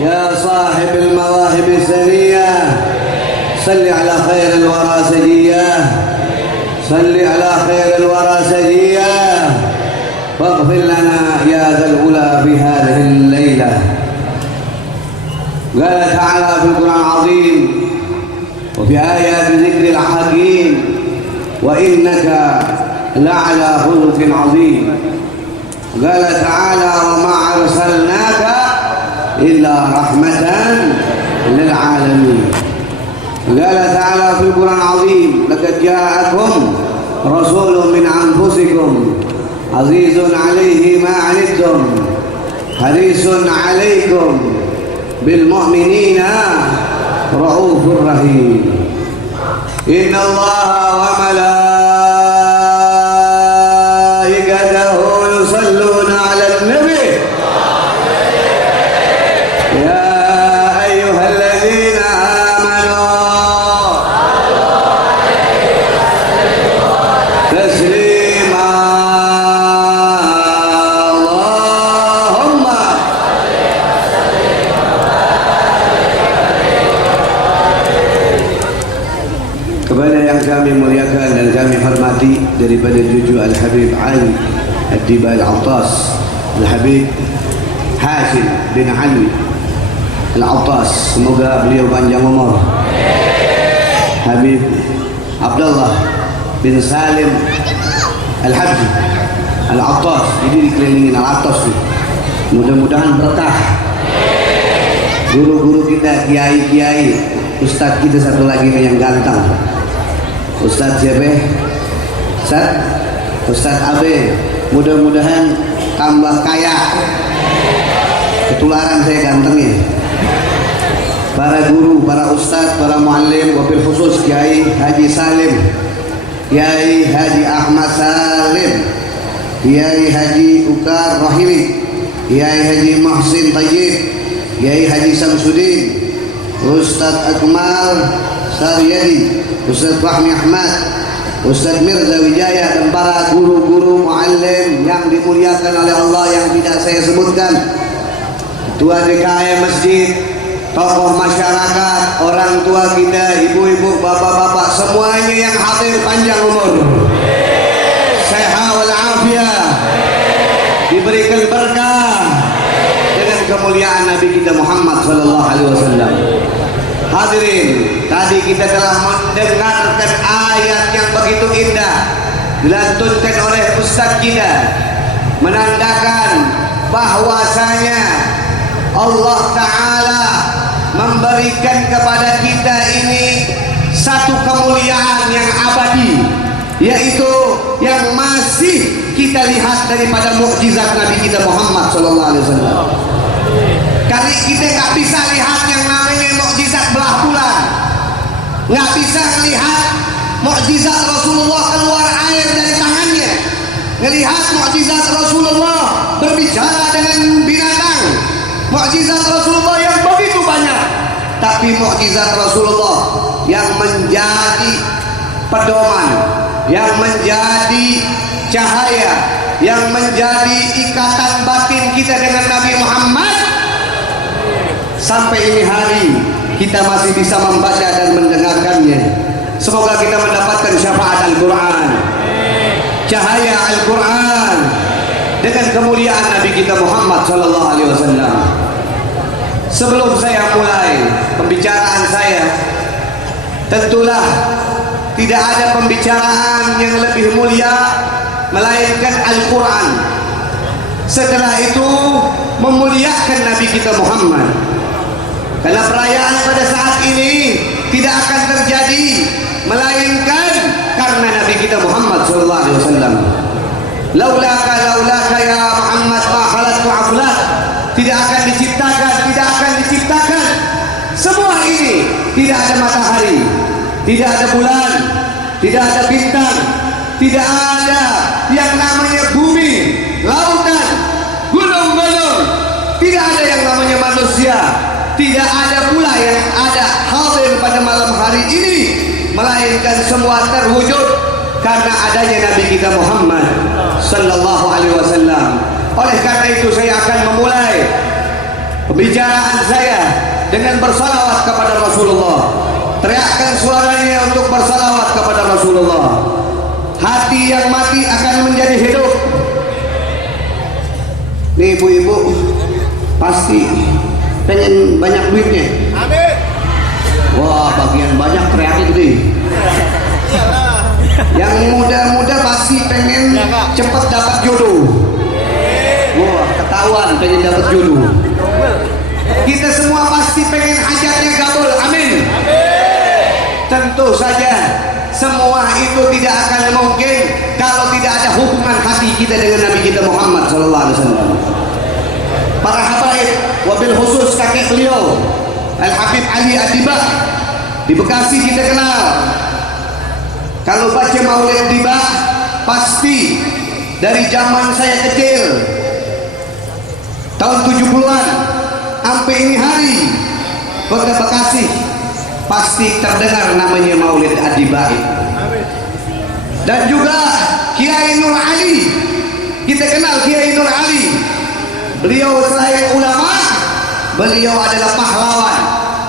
يا صاحب المواهب الثنية صل على خير الورى سجية، صل على خير الورى سجية، واغفر لنا يا ذا الأولى في هذه الليلة. قال تعالى في القرآن العظيم وفي آيات ذكر الحكيم وإنك لعلى خلق عظيم. قال تعالى وما أرسلناك إلا رحمة للعالمين. قال تعالى في القرآن العظيم لقد جاءكم رسول من أنفسكم عزيز عليه ما عنتم حريص عليكم بالمؤمنين رؤوف رحيم. إن الله وملائكته يصلون على النبي يا أيها الذين آمنوا تسليما اللهم kepada yang kami muliakan dan kami hormati daripada cucu Al-Habib Ali Ad-Diba Al-Attas, Al-Habib Hashim bin Ali Al-Attas, semoga beliau panjang umur. Habib Abdullah bin Salim Al-Habib Al-Attas, jadi dikelilingin Al-Attas nih. Mudah-mudahan berkah. Guru-guru kita, kiai-kiai, ustaz kita satu lagi nih yang ganteng. Ustaz siapa? Ustaz Abe. Mudah-mudahan tambah kaya. Ketularan saya gantengnya. Para guru, para ustaz, para muallim, wabil khusus Kiai Haji Salim, Kiai Haji Ahmad Salim, Kiai Haji Ukar Rahimi, Kiai Haji Muhsin Tayyib, Kiai Haji Samsudin, Ustaz Akmal Saryadi, Ustaz Fahmi Ahmad, Ustaz Mirza Wijaya, dan para guru-guru muallim yang dimuliakan oleh Allah yang tidak saya sebutkan, ketua DKM masjid, tokoh masyarakat, orang tua kita, ibu-ibu, bapak-bapak, semuanya yang hadir panjang umur, sehat walafiat, diberikan berkah dengan kemuliaan Nabi kita Muhammad sallallahu alaihi wasallam. Hadirin, tadi kita telah mendengarkan ayat yang begitu indah dilantunkan oleh ustaz kita, menandakan bahwasanya Allah Ta'ala memberikan kepada kita ini satu kemuliaan yang abadi, yaitu yang masih kita lihat daripada mukjizat Nabi kita Muhammad sallallahu alaihi wasallam. Kali kita nggak bisa lihat yang namanya mukjizat belah bulan, nggak bisa melihat mukjizat Rasulullah keluar air dari tangannya, melihat mukjizat Rasulullah berbicara dengan binatang, mukjizat Rasulullah yang begitu banyak. Tapi mukjizat Rasulullah yang menjadi pedoman, yang menjadi cahaya, yang menjadi ikatan batin kita dengan Nabi Muhammad, sampai ini hari kita masih bisa membaca dan mendengarkannya. Semoga kita mendapatkan syafaat Al-Quran, cahaya Al-Quran dengan kemuliaan Nabi kita Muhammad sallallahu alaihi wasallam. Sebelum saya mulai pembicaraan saya, tentulah tidak ada pembicaraan yang lebih mulia melainkan Al-Quran. Setelah itu memuliakan Nabi kita Muhammad. Karena perayaan pada saat ini tidak akan terjadi melainkan karena Nabi kita Muhammad sallallahu alaihi wasallam. Laulaka ya Muhammad ma khalaqtu aflak. Tidak akan diciptakan semua ini. Tidak ada matahari, tidak ada bulan, tidak ada bintang, tidak ada yang namanya bumi, lautan, gunung-gunung, tidak ada yang namanya manusia, tidak ada pula yang ada hadir pada malam hari ini, melainkan semua terwujud karena adanya Nabi kita Muhammad sallallahu alaihi wasallam. Oleh karena itu saya akan memulai pembicaraan saya dengan bersalawat kepada Rasulullah. Teriakkan suaranya untuk bersalawat kepada Rasulullah. Hati yang mati akan menjadi hidup. Nih ibu-ibu pasti pengen banyak duitnya. Amin. Wah, bagian banyak teriaknya gede. Yang muda-muda pasti pengen cepat dapat jodoh. Wah, ketahuan pengen dapat jodoh. Kita semua pasti pengen hajatnya kabul. Amin. Tentu saja semua itu tidak akan mungkin kalau tidak ada hubungan hati kita dengan Nabi kita Muhammad sallallahu alaihi wasallam. Para habaib, wabil khusus kakek beliau Al Habib Ali Adibah di Bekasi kita kenal. Kalau baca Maulid Adibah pasti dari zaman saya kecil tahun 70-an sampai ini hari Kota Bekasi pasti terdengar namanya Maulid Adibah. Dan juga Kiai Nur Ali, kita kenal Kiai Nur Ali. Beliau selain ulama, beliau adalah pahlawan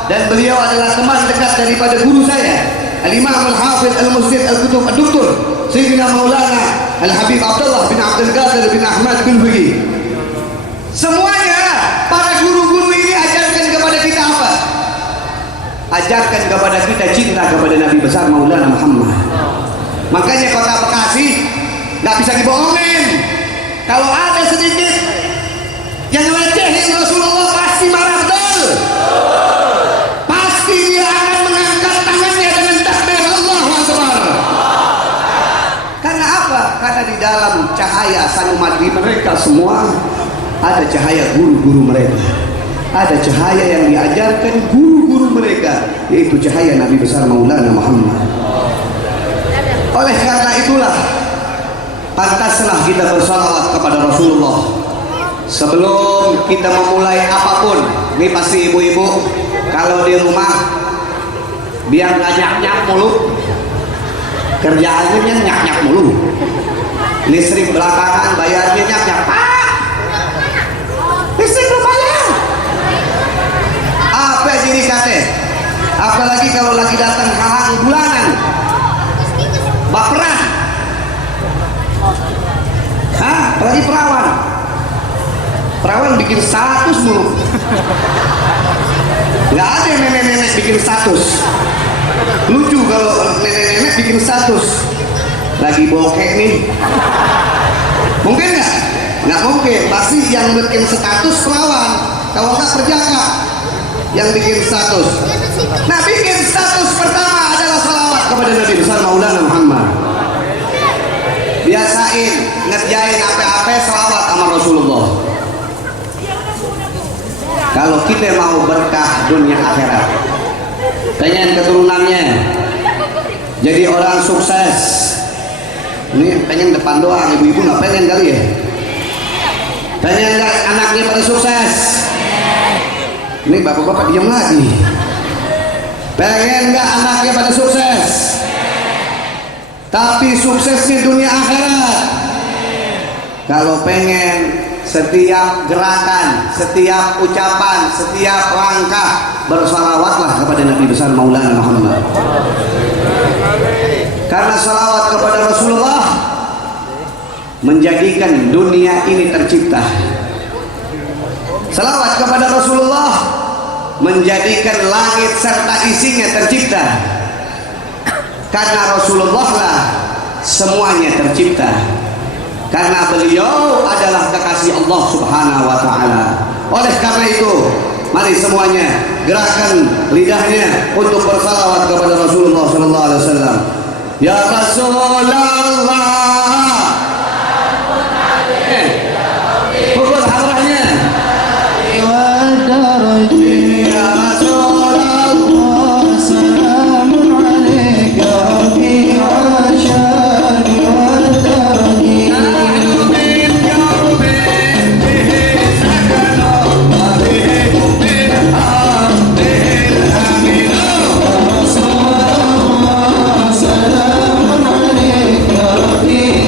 dan beliau adalah teman dekat daripada guru saya Al-Imam Al-Hafidh Al-Mujtahid Al-Qutub Ad-Doktor Sayyidina Maulana Al-Habib Abdullah bin Abdul Qadir bin Ahmad bin Bagi. Semuanya para guru-guru ini ajarkan kepada kita apa? Ajarkan kepada kita cinta kepada Nabi besar Maulana Muhammad. Makanya Kota Bekasi nggak bisa dibohongin. Kalau ada sedikit yang ngelecehin Rasulullah pasti marah betul. Pasti dia akan mengangkat tangannya dengan takbir Allahu Akbar. Karena apa? Karena di dalam cahaya sanumati mereka semua ada cahaya guru-guru mereka. Ada cahaya yang diajarkan guru-guru mereka, yaitu cahaya Nabi besar Maulana Muhammad. Oleh karena itulah pantaslah kita bersalawat kepada Rasulullah. Sebelum kita memulai apapun, ini pasti ibu-ibu kalau di rumah biar nggak nyak-nyak mulu, kerjaannya nyak-nyak mulu, listrik belakangan bayarnya nyak-nyak, Pak, listrik belum bayar, apa jadi kate, apalagi kalau lagi datang halang bulanan, baperan, apalagi perawan bikin status mulu. Nggak ada nenek-nenek bikin status. Lucu kalau nenek-nenek bikin status lagi bokeh nih. Mungkin nggak? Nggak mungkin. Pasti yang bikin status perawan. Kalau nggak perjaka yang bikin status. Nah, bikin status pertama adalah salawat kepada Nabi besar Maulana Muhammad. Biasain ngerjain apa-apa salawat sama Rasulullah. Kalau kita mau berkah dunia akhirat, pengen keturunannya jadi orang sukses, ini pengen depan doang, ibu-ibu nggak pengen kali ya? Pengen nggak anaknya pada sukses? Ini bapak-bapak diam lagi. Pengen nggak anaknya pada sukses? Tapi suksesnya dunia akhirat. Kalau pengen, setiap gerakan, setiap ucapan, setiap langkah bersalawatlah kepada Nabi besar Maulana Muhammad. Karena salawat kepada Rasulullah menjadikan dunia ini tercipta. Salawat kepada Rasulullah menjadikan langit serta isinya tercipta. Karena Rasulullah lah semuanya tercipta. Karena beliau adalah kekasih Allah Subhanahu wa Ta'ala. Oleh karena itu, mari semuanya gerakan lidahnya untuk bersalawat kepada Rasulullah Sallallahu Alaihi Wasallam. Ya Rasulullah. Pukul hadrahnya. Ya Rasulullah, salamun alaika fi asyari wa darani. Yeah.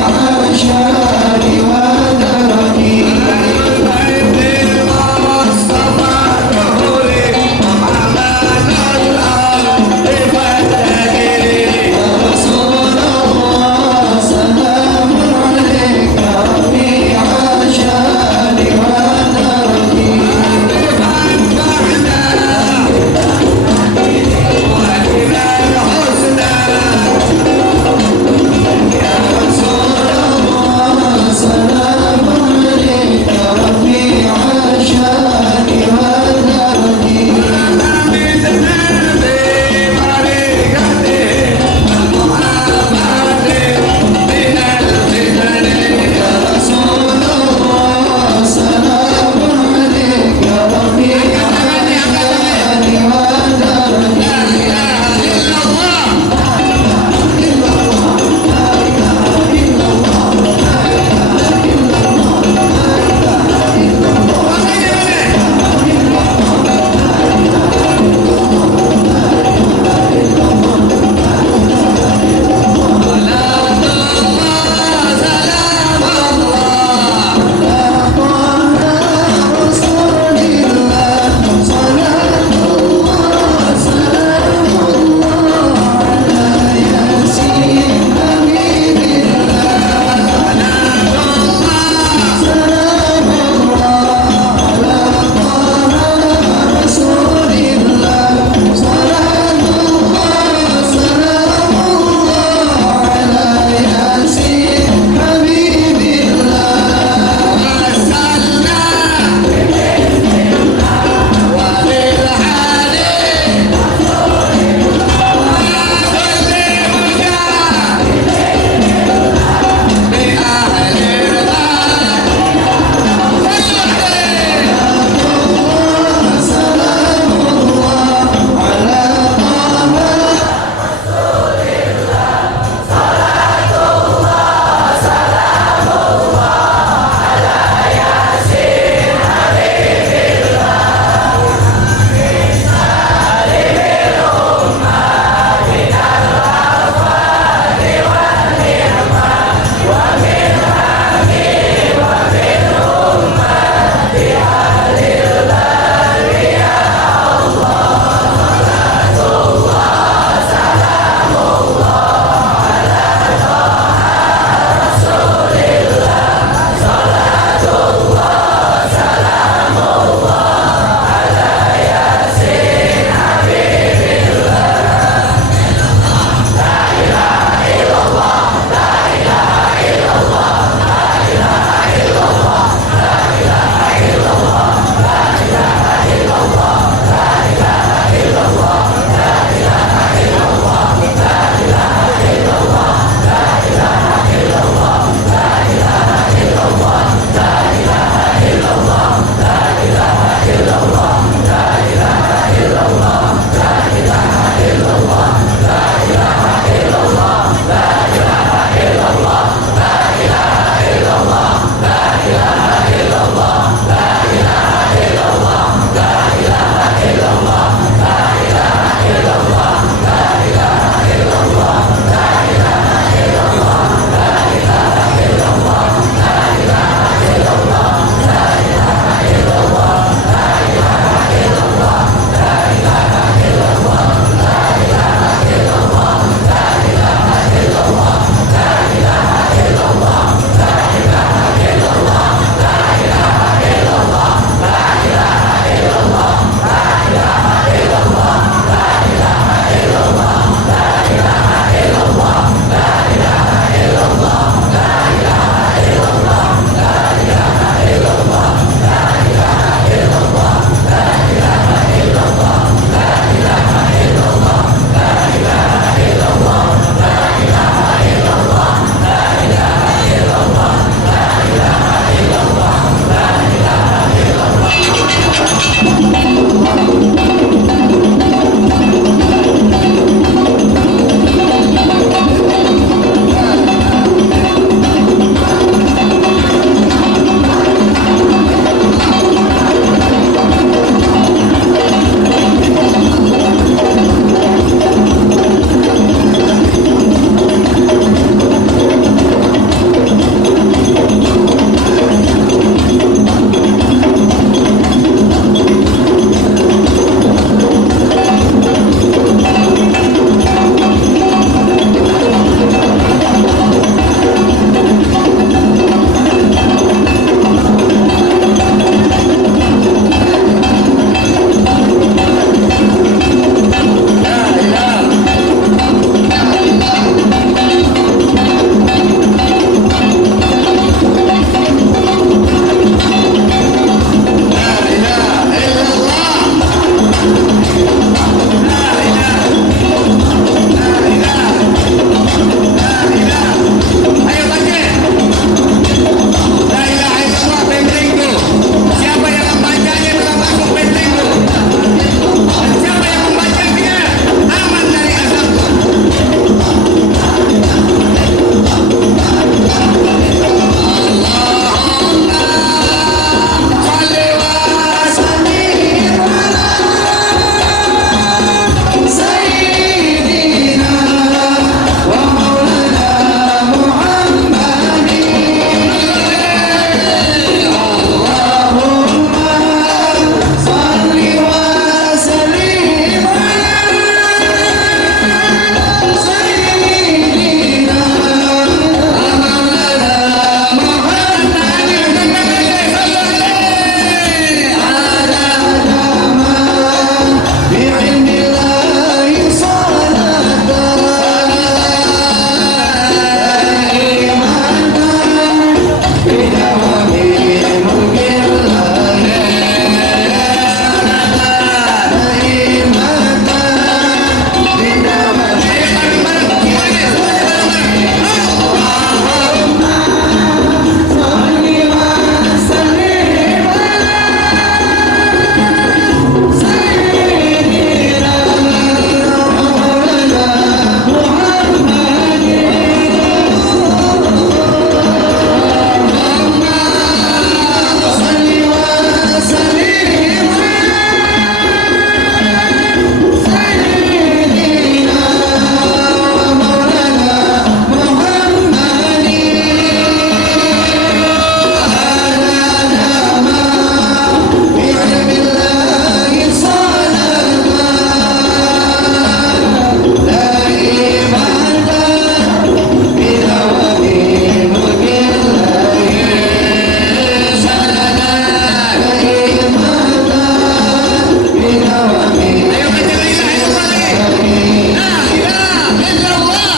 Ayo baca la ilaha illallah lagi. La ilaha illallah.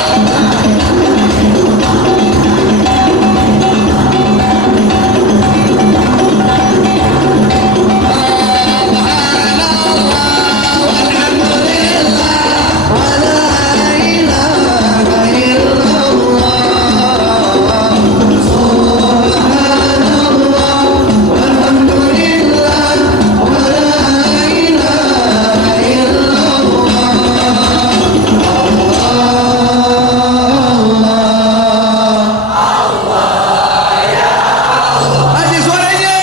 Haji suaranya.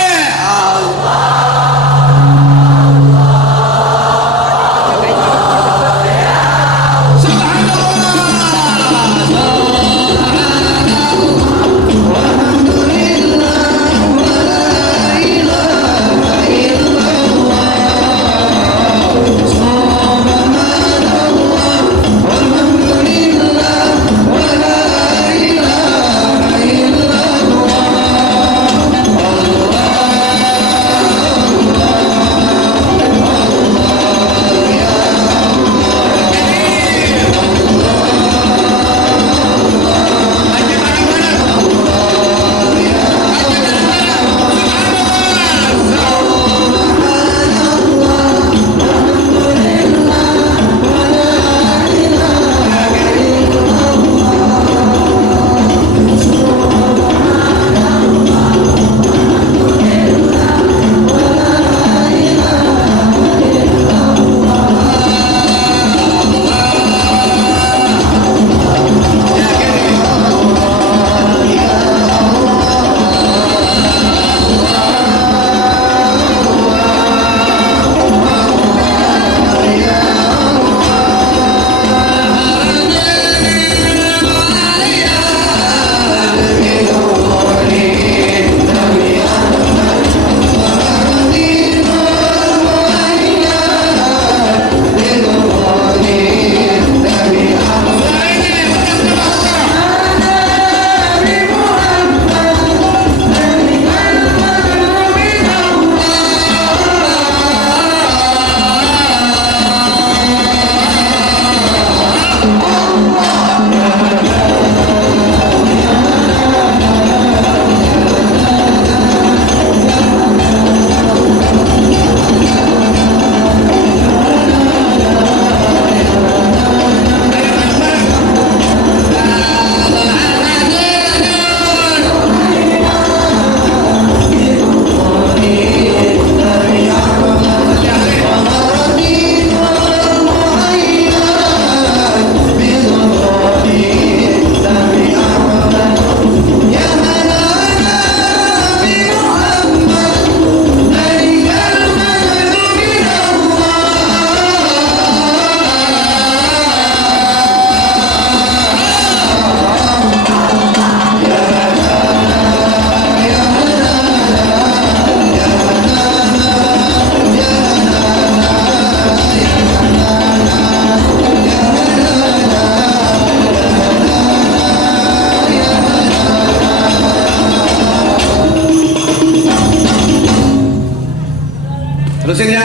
Terusin ya.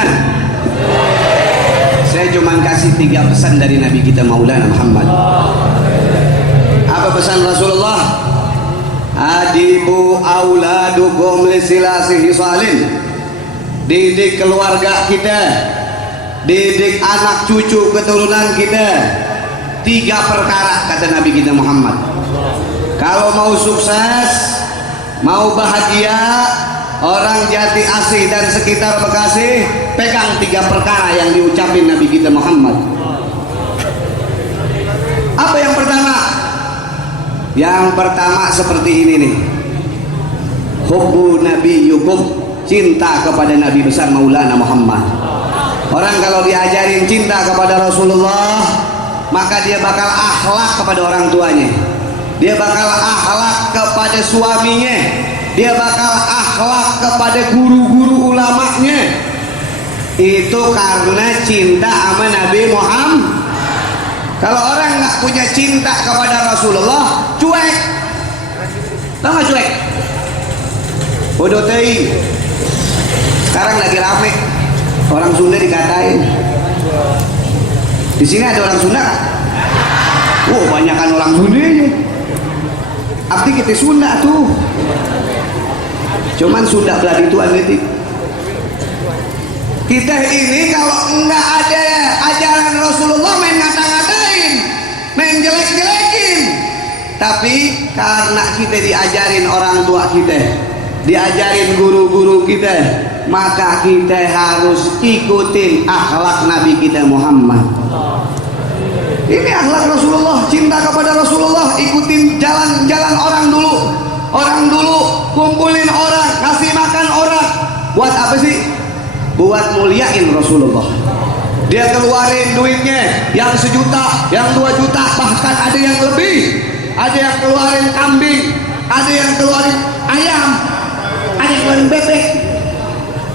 Saya cuma kasih 3 pesan dari Nabi kita Maulana Muhammad. Apa pesan Rasulullah? Adibu auladukum lisilasihi salin. Didik keluarga kita, didik anak cucu keturunan kita. 3 perkara kata Nabi kita Muhammad. Kalau mau sukses, mau bahagia, orang Jati Asih dan sekitar Bekasi, pegang 3 perkara yang diucapin Nabi kita Muhammad. Apa yang pertama? Yang pertama seperti ini nih. Hubbu nabiyyukum, cinta kepada Nabi besar Maulana Muhammad. Orang kalau diajarin cinta kepada Rasulullah, maka dia bakal akhlak kepada orang tuanya. Dia bakal akhlak kepada suaminya. Dia bakal akhlak kepada guru-guru ulamanya. Itu karena cinta sama Nabi Muhammad. Kalau orang nggak punya cinta kepada Rasulullah, cuek. Tahu nggak cuek? Bodoh tei. Sekarang lagi rame Orang Sunda dikatain. Di sini ada orang Sunda? Wow, banyakan orang Sunda aja. Abdi kita Sunda tuh. Cuman Sunda beladi itu aneh. Kita ini kalau enggak ada ajaran Rasulullah main ngata-ngatain, main jelek-jelekin. Tapi karena kita diajarin orang tua kita, diajarin guru-guru kita, maka kita harus ikutin akhlak Nabi kita Muhammad. Ini akhlak Rasulullah, cinta kepada Rasulullah, ikutin jalan-jalan orang dulu. Orang dulu kumpulin orang, kasih makan orang. Buat apa sih? Buat muliain Rasulullah. Dia keluarin duitnya yang 1 juta, yang 2 juta, bahkan ada yang lebih. Ada yang keluarin kambing, ada yang keluarin ayam, ada yang keluarin bebek,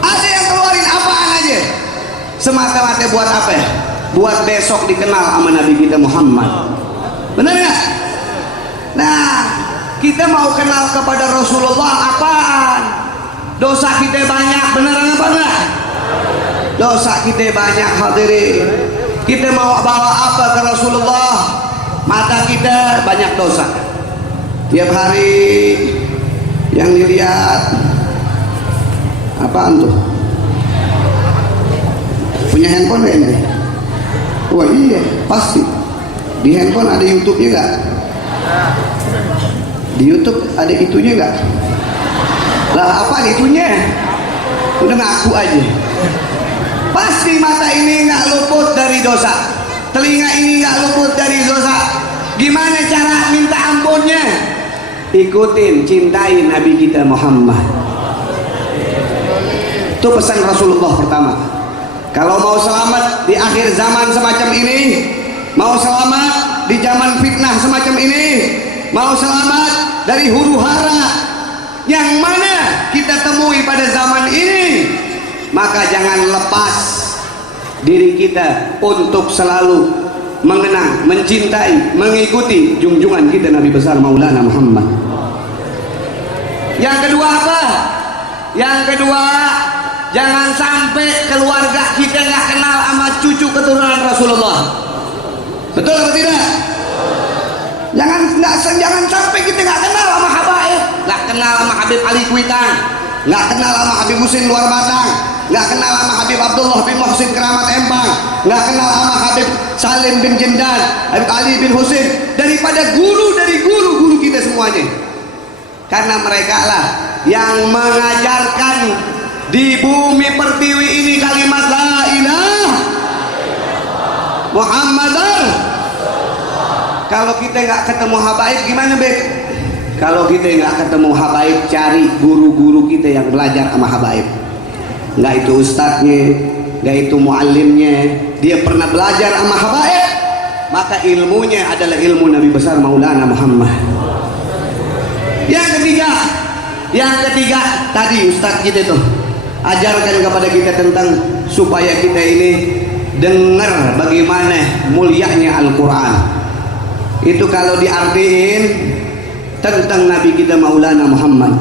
ada yang keluarin apaan aja. Semata-mata buat apa? Buat besok dikenal sama Nabi kita Muhammad. Benar nggak? Nah, kita mau kenal kepada Rasulullah apaan? Dosa kita banyak, beneran apa enggak? Dosa kita banyak hadirin. Kita mau bawa apa ke Rasulullah? Mata kita banyak dosa. Tiap hari yang dilihat apaan tuh? Punya handphone gak ini? Wah iya, pasti. Di handphone ada YouTube-nya gak? Di YouTube ada itunya gak? Lah apa itunya? Udah ngaku aja. Pasti mata ini nggak luput dari dosa, telinga ini nggak luput dari dosa. Gimana cara minta ampunnya? Ikutin, cintai Nabi kita Muhammad. Itu pesan Rasulullah pertama. Kalau mau selamat di akhir zaman semacam ini, mau selamat di zaman fitnah semacam ini, mau selamat dari huru hara yang mana kita temui pada zaman ini, maka jangan lepas diri kita untuk selalu mengenang, mencintai, mengikuti junjungan kita Nabi besar Maulana Muhammad. Yang kedua apa? Yang kedua, jangan sampai keluarga kita nggak kenal sama cucu keturunan Rasulullah. Betul atau tidak? Jangan sampai kita nggak kenal sama habaib, nggak kenal sama Habib Ali Kuitang, nggak kenal sama Habib Husin Luar Batang, nggak kenal sama Habib Abdullah bin Muhsin Keramat Empang, nggak kenal sama Habib Salim bin Jendan, Habib Ali bin Husin, daripada guru dari guru-guru kita semuanya. Karena mereka lah yang mengajarkan di bumi pertiwi ini kalimat la ilaha Muhammadar. Kalau kita nggak ketemu habaib gimana, Beb? Kalau kita nggak ketemu habaib, cari guru-guru kita yang belajar sama habaib. Nggak itu ustadznya, nggak itu muallimnya, dia pernah belajar sama habaib, maka ilmunya adalah ilmu Nabi besar Maulana Muhammad. Yang ketiga tadi ustadz kita tuh ajarkan kepada kita tentang supaya kita ini dengar bagaimana mulianya Al-Quran. Itu kalau diartiin tentang Nabi kita Maulana Muhammad.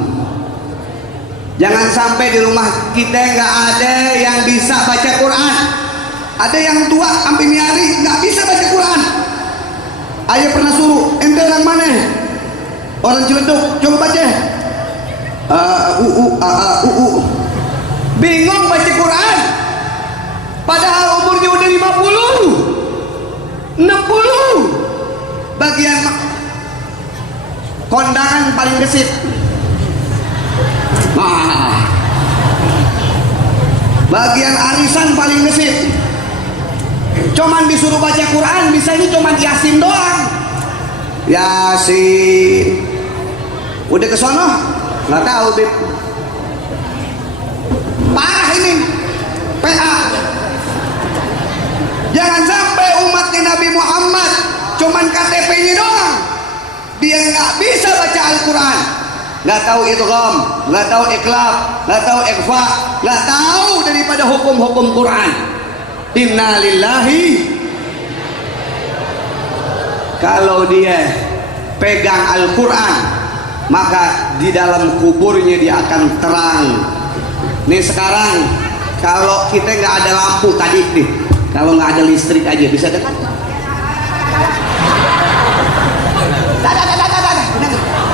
Jangan sampai di rumah kita nggak ada yang bisa baca Quran. Ada yang tua sampai nyari nggak bisa baca Quran. Ayah pernah suruh, ente orang mana? Orang Ciledug, coba baca. Bingung baca Quran. Padahal umurnya udah 50, 60. Bagian kondangan paling gesit. Nah, bagian arisan paling gesit. Cuman disuruh baca Quran, bisa ini cuman Yasin doang. Yasin. Udah ke sono? Nggak tahu, Bib. Parah ini. PA. Jangan sampai umatnya Nabi Muhammad cuman KTP-nya doang, dia nggak bisa baca Al-Quran, nggak tahu idgham, nggak tahu iqlab, nggak tahu ikhfa, nggak tahu daripada hukum-hukum Quran. Inna lillahi. Kalau dia pegang Al-Quran, maka di dalam kuburnya dia akan terang. Nih sekarang Kalau kita nggak ada lampu tadi nih, kalau nggak ada listrik aja bisa dekat.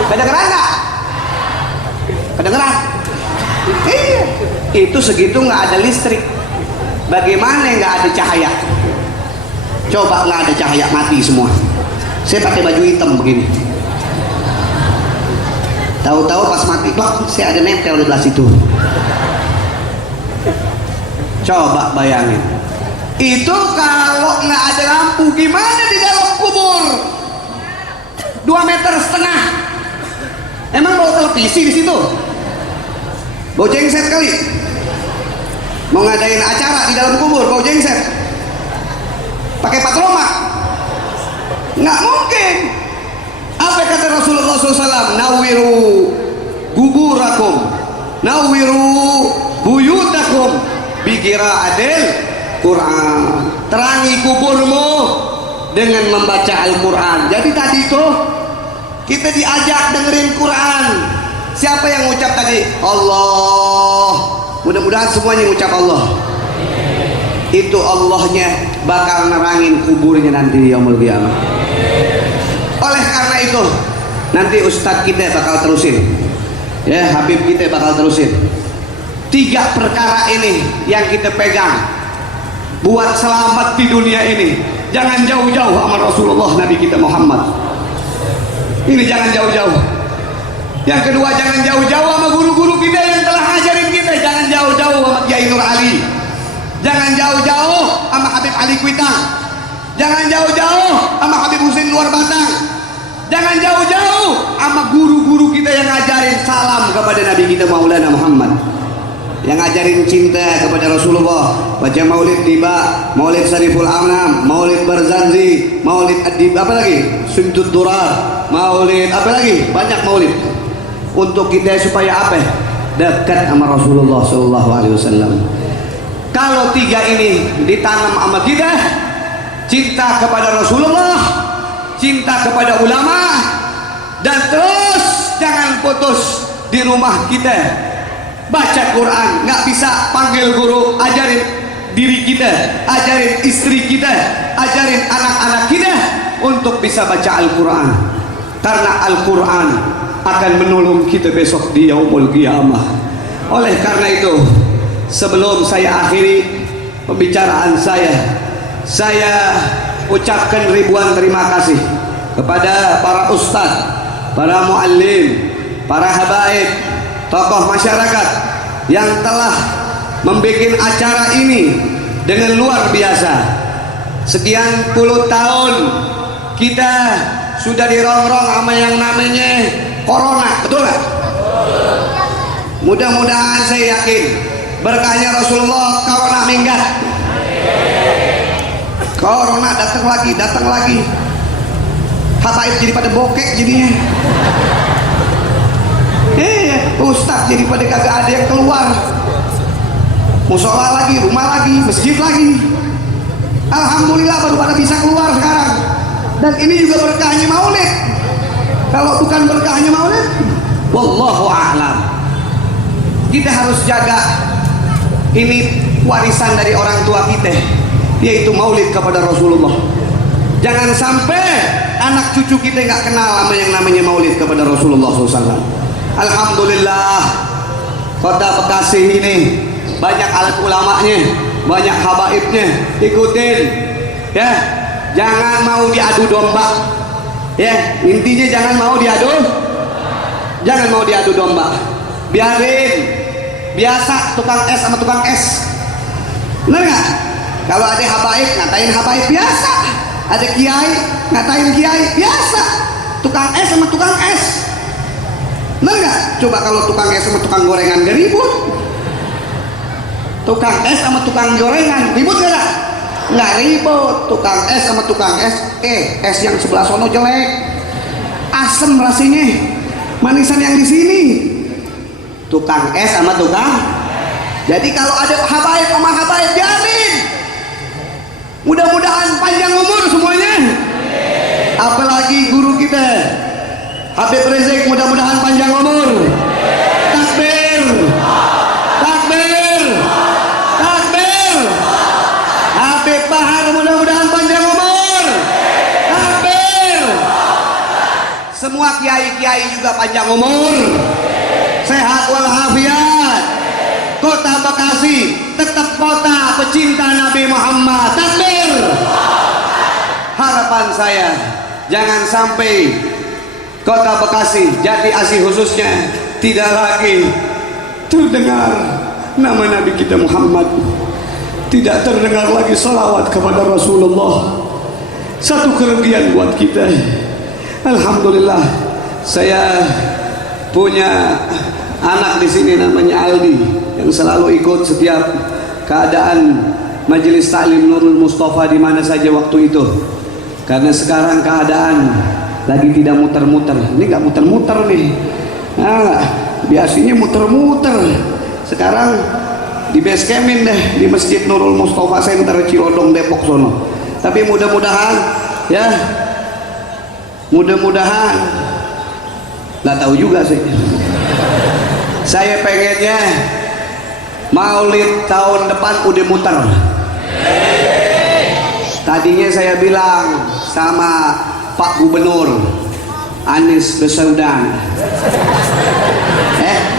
Kedengeran nggak? Kedengeran? Iya. Itu segitu nggak ada listrik. Bagaimana nggak ada cahaya? Coba nggak ada cahaya, mati semua. Saya pakai baju hitam begini. Tahu-tahu pas mati, bang, saya ada nempel di belah situ. Coba bayangin. Itu kalau nggak ada lampu, gimana di dalam kubur? 2,5 meter. Emang bawa televisi di situ? Bau jengset kali. Mau ngadain acara di dalam kubur, bau jengset. Pakai patroma? Nggak mungkin. Apa kata Rasulullah SAW? Nawiru guburakum, nawiru buyutakum bigira adil Quran. Terangi kuburmu dengan membaca Al-Quran. Jadi tadi tuh kita diajak dengerin Quran. Siapa yang ngucap tadi? Allah. Mudah-mudahan semuanya ngucap Allah. Itu Allahnya bakal nerangin kuburnya nanti di yaumul qiyamah. Oleh karena itu nanti ustadz kita bakal terusin, ya Habib kita bakal terusin 3 perkara ini yang kita pegang buat selamat di dunia ini. Jangan jauh-jauh sama Rasulullah Nabi kita Muhammad. Ini jangan jauh-jauh. Yang kedua, jangan jauh-jauh sama guru-guru kita yang telah ngajarin kita. Jangan jauh-jauh sama Kiai Nur Ali. Jangan jauh-jauh sama Habib Ali Kuitang. Jangan jauh-jauh sama Habib Husin Luar Batang. Jangan jauh-jauh sama guru-guru kita yang ngajarin salam kepada Nabi kita Maulana Muhammad, yang ngajarin cinta kepada Rasulullah. Baca maulid tiba, maulid Sariful Anam, maulid Barzanzi, maulid Adib, apa lagi? Sumtud Durar, maulid apa lagi? Banyak maulid. Untuk kita supaya apa? Dekat sama Rasulullah SAW. Kalau 3 ini ditanam sama kita, cinta kepada Rasulullah, cinta kepada ulama, dan terus jangan putus di rumah kita baca Quran. Nggak bisa panggil guru, ajarin diri kita, ajarin istri kita, ajarin anak-anak kita untuk bisa baca Al-Quran, karena Al-Quran akan menolong kita besok di yaumul qiyamah. Oleh karena itu, sebelum saya akhiri pembicaraan saya ucapkan ribuan terima kasih kepada para ustadz, para muallim, para habaib, tokoh masyarakat yang telah membuat acara ini dengan luar biasa. Sekian puluh tahun kita sudah dirongrong sama yang namanya corona, betul nggak? Mudah-mudahan, saya yakin berkahnya Rasulullah, corona minggat. Corona datang lagi. Habaib jadi pada bokek jadinya. Ustaz jadi pada kagak ada yang keluar. Musola lagi, rumah lagi, masjid lagi. Alhamdulillah baru pada bisa keluar sekarang. Dan ini juga berkahnya maulid. Kalau bukan berkahnya maulid, wallahu a'lam. Kita harus jaga ini warisan dari orang tua kita, yaitu maulid kepada Rasulullah. Jangan sampai anak cucu kita nggak kenal sama yang namanya maulid kepada Rasulullah SAW. Alhamdulillah, kota Bekasi ini banyak alat ulamanya, banyak habaibnya. Ikutin, ya. Jangan mau diadu domba, ya. Intinya jangan mau diadu domba. Biarin, biasa tukang es sama tukang es. Bener nggak? Kalau ada habaib ngatain habaib biasa, ada kiai ngatain kiai biasa, tukang es sama tukang es. Bener nggak? Coba kalau tukang es sama tukang gorengan gak ribut, tukang es sama tukang gorengan ribut gak? Nggak ribut. Tukang es sama tukang es, es yang sebelah sono jelek, asem rasanya, manisan yang di sini. Tukang es sama tukang. Jadi kalau ada habaib sama habaib, biarin. Mudah-mudahan panjang umur semuanya. Apalagi guru kita Habib Rizik, mudah-mudahan panjang umur. Takbir, takbir, Bahar mudah-mudahan panjang umur. Takbir. Semua kiai-kiai juga panjang umur, sehat walafiat. Kota Bekasi tetap kota pecinta Nabi Muhammad. Takbir. Harapan saya jangan sampai Kota Bekasi, Jati Asih khususnya, tidak lagi terdengar nama Nabi kita Muhammad, tidak terdengar lagi salawat kepada Rasulullah. Satu kerugian buat kita. Alhamdulillah, saya punya anak di sini namanya Aldi yang selalu ikut setiap keadaan Majelis Taklim Nurul Mustafa di mana saja waktu itu. Karena sekarang keadaan lagi tidak muter-muter. Ini nggak muter-muter nih. Nah, biasanya muter-muter. Sekarang di base campin deh di Masjid Nurul Mustafa Center Cilodong Depok sono. Tapi mudah-mudahan ya, mudah-mudahan nggak tahu juga sih. Saya pengennya Maulid tahun depan udah muter. Tadinya saya bilang sama Pak Gubernur Anies Baswedan,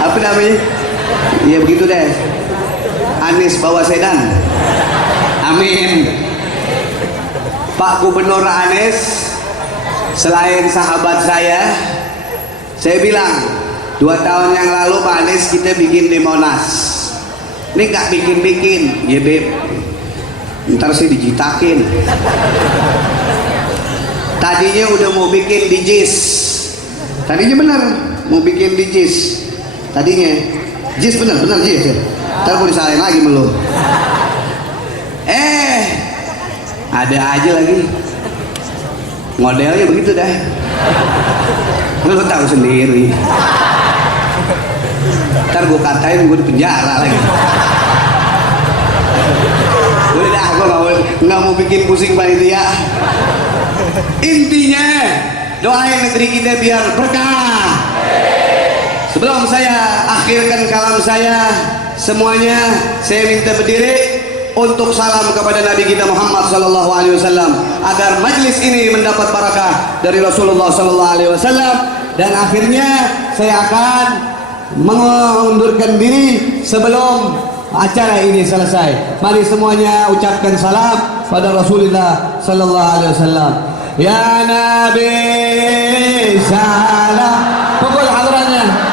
apa namanya? Ya begitu deh, Anies bawa sedan. Amin. Pak Gubernur Anies selain sahabat saya bilang 2 tahun yang lalu Pak Anies kita bikin di Monas. Ini nggak bikin-bikin, ya Beb. Ntar sih dijitakin. Tadinya udah mau bikin di JIS. Tadinya bener mau bikin di JIS. Tadinya JIS bener JIS ya. Ntar mau disalahin lagi melu. Ada aja lagi. Modelnya begitu dah. Lu tahu sendiri. Ntar gue katain gue di penjara lagi. Udah gue nggak mau bikin pusing panitia. Intinya doain negeri kita biar berkah. Sebelum saya akhirkan kalam saya, semuanya saya minta berdiri untuk salam kepada Nabi kita Muhammad sallallahu alaihi wasallam agar majlis ini mendapat barakah dari Rasulullah sallallahu alaihi wasallam. Dan akhirnya saya akan mengundurkan diri sebelum acara ini selesai. Mari semuanya ucapkan salam pada Rasulullah sallallahu alaihi wasallam. Ya Nabi salam. Pukul hadrannya.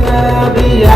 لنا بها